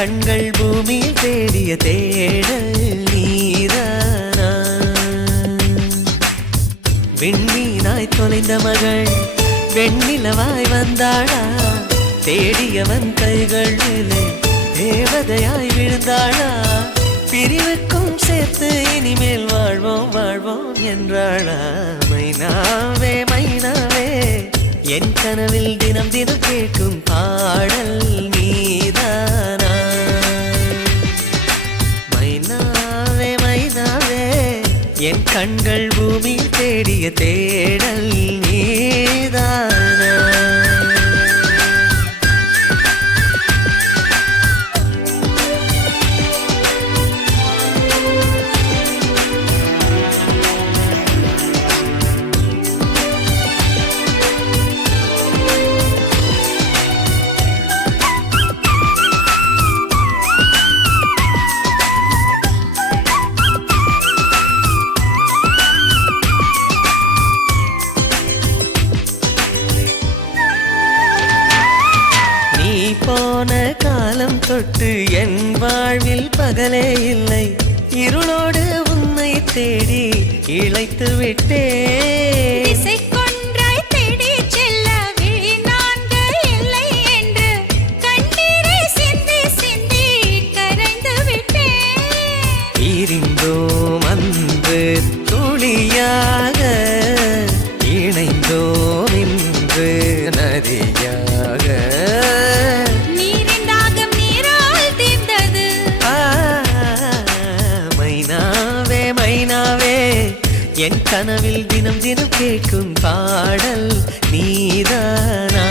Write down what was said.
கண்கள் பூமியில் தேடிய தேடல் நீதானா விண்மீனாய் தொலைந்த மகள் வெண்ணிலவாய் வந்தாளா தேடியவன் கைகளிலே தேவதையாய் விழுந்தாளா பிரிவுக்கும் சேர்த்து இனிமேல் வாழ்வோம் வாழ்வோம் என்றாளா மைனாவே மைனாவே என் கனவில் தினம் தினம் கேட்கும் பாடல் நீதானா மைனாவே மைனாவே என் கண்கள் பூமியில் தேடிய தேடல் நீதானா போன காலம் தொட்டு என் வாழ்வில் பகலே இல்லை இருளோடு உன்னை தேடி இழைத்து விட்டேன் இசைக்கொன்றாய் தேடி செல்ல விழி நான்கு இல்லை என்று கண்ணீரை சிந்தி சிந்தி கரைந்து விட்டேன் பிரிந்தோம் அன்று துளியாக இணைந்தோம் இன்று நதியாக என் கனவில் தினம் தினம் கேட்கும் பாடல் நீதானா